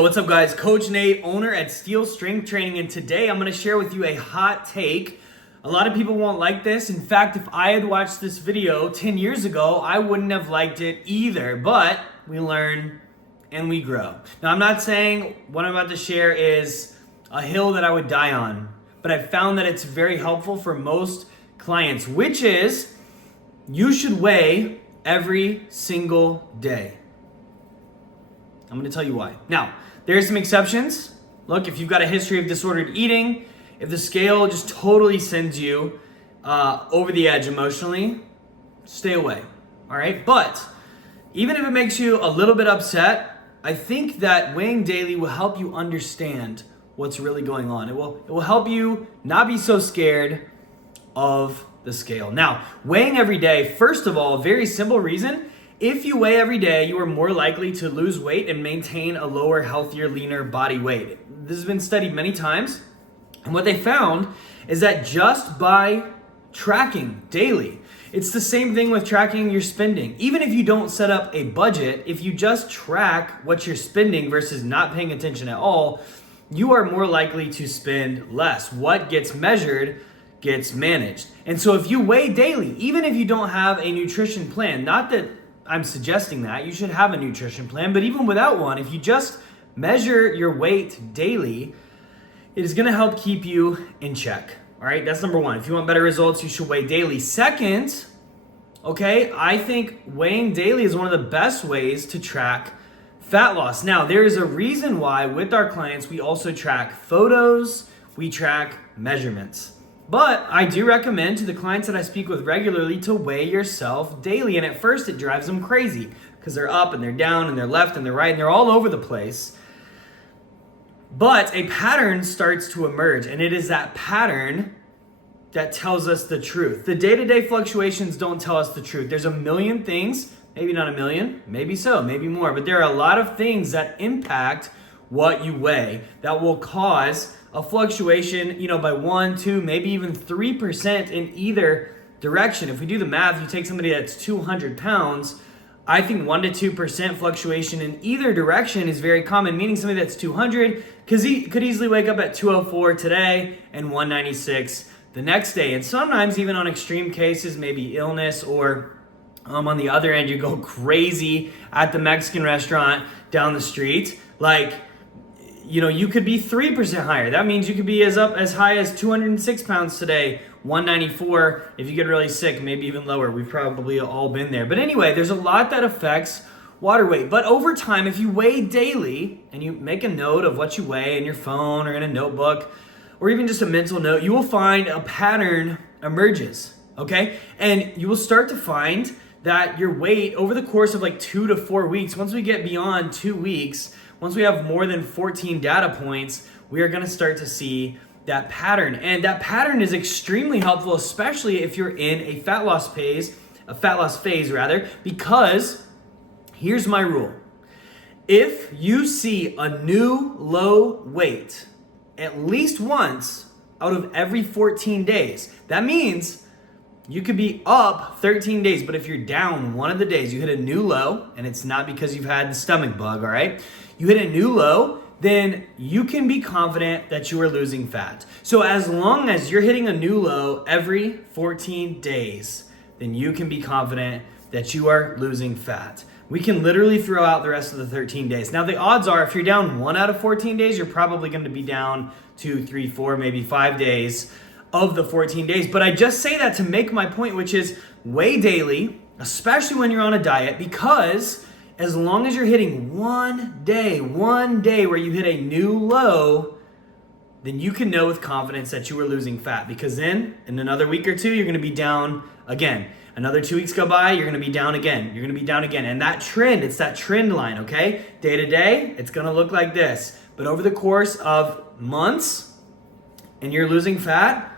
What's up guys, Coach Nate, owner at Steel Strength Training, and today I'm going to share with you a hot take. A lot of people won't like this. In fact, if I had watched this video 10 years ago, I wouldn't have liked it either, but we learn and we grow. Now, I'm not saying what I'm about to share is a hill that I would die on, but I've found that it's very helpful for most clients, which is you should weigh every single day. I'm going to tell you why. Now, there's some exceptions. Look, if you've got a history of disordered eating, if the scale just totally sends you over the edge emotionally, stay away, all right? But even if it makes you a little bit upset, I think that weighing daily will help you understand what's really going on. It will help you not be so scared of the scale. Now, weighing every day, first of all, a very simple reason. If you weigh every day, you are more likely to lose weight and maintain a lower, healthier, leaner body weight. This has been studied many times. And what they found is that just by tracking daily, it's the same thing with tracking your spending. Even if you don't set up a budget, if you just track what you're spending versus not paying attention at all, you are more likely to spend less. What gets measured gets managed. And so if you weigh daily, even if you don't have a nutrition plan, not that I'm suggesting that you should have a nutrition plan, but even without one, if you just measure your weight daily, it is going to help keep you in check. All right, that's number one. If you want better results, you should weigh daily. Second, okay, I think weighing daily is one of the best ways to track fat loss. Now, there is a reason why with our clients, we also track photos, we track measurements. But I do recommend to the clients that I speak with regularly to weigh yourself daily. And at first it drives them crazy because they're up and they're down and they're left and they're right and they're all over the place. But a pattern starts to emerge, and it is that pattern that tells us the truth. The day-to-day fluctuations don't tell us the truth. There's a million things, maybe not a million, maybe so, maybe more, but there are a lot of things that impact what you weigh that will cause a fluctuation, by 1, 2, maybe even 3% in either direction. If we do the math, you take somebody that's 200 pounds, I think 1 to 2% fluctuation in either direction is very common, meaning somebody that's 200 could easily wake up at 204 today and 196 the next day. And sometimes even on extreme cases, maybe illness, or on the other end, you go crazy at the Mexican restaurant down the street. You could be 3% higher. That means you could be as high as 206 pounds today, 194. If you get really sick, maybe even lower. We've probably all been there. But anyway, there's a lot that affects water weight. But over time, if you weigh daily and you make a note of what you weigh in your phone or in a notebook, or even just a mental note, you will find a pattern emerges, okay? And you will start to find that your weight over the course of 2 to 4 weeks, once we get beyond 2 weeks, once we have more than 14 data points, we are going to start to see that pattern. And that pattern is extremely helpful, especially if you're in a fat loss phase, because here's my rule. If you see a new low weight at least once out of every 14 days, that means you could be up 13 days, but if you're down one of the days, you hit a new low, and it's not because you've had the stomach bug, all right? You hit a new low, then you can be confident that you are losing fat. So as long as you're hitting a new low every 14 days, then you can be confident that you are losing fat. We can literally throw out the rest of the 13 days. Now, the odds are if you're down 1 out of 14 days, you're probably going to be down 2, 3, 4, maybe 5 days of the 14 days. But I just say that to make my point, which is weigh daily, especially when you're on a diet, because as long as you're hitting one day where you hit a new low, then you can know with confidence that you are losing fat, because then in another week or two, you're going to be down again. Another 2 weeks go by, you're going to be down again. You're going to be down again. And that trend, it's that trend line, okay? Day to day, it's going to look like this. But over the course of months, and you're losing fat,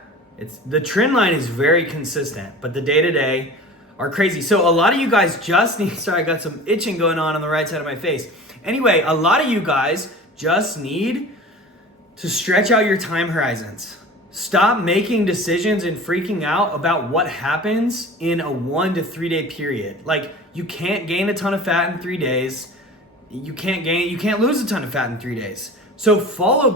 the trend line is very consistent, but the day to day are crazy. So a lot of you guys just need, sorry, I got some itching going on the right side of my face. Anyway, a lot of you guys just need to stretch out your time horizons. Stop making decisions and freaking out about what happens in a 1 to 3 day period. You can't gain a ton of fat in 3 days. you can't lose a ton of fat in 3 days. So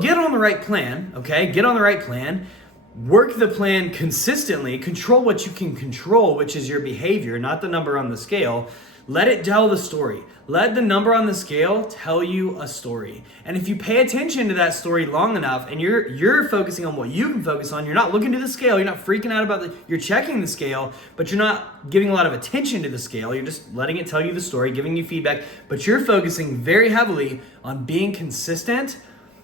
get on the right plan, okay? Get on the right plan. Work the plan consistently. Control what you can control, which is your behavior, not the number on the scale. Let it tell the story. Let the number on the scale tell you a story. And if you pay attention to that story long enough and you're focusing on what you can focus on, you're not looking to the scale, you're not freaking out about you're checking the scale, but you're not giving a lot of attention to the scale. You're just letting it tell you the story, giving you feedback, but you're focusing very heavily on being consistent.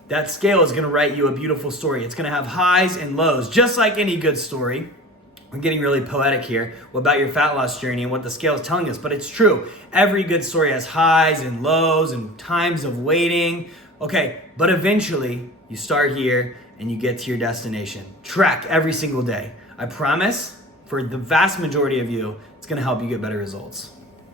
That scale is going to write you a beautiful story. It's going to have highs and lows, just like any good story. I'm getting really poetic here about your fat loss journey and what the scale is telling us, but it's true. Every good story has highs and lows and times of waiting. Okay, but eventually you start here and you get to your destination. Track every single day. I promise, for the vast majority of you, it's going to help you get better results.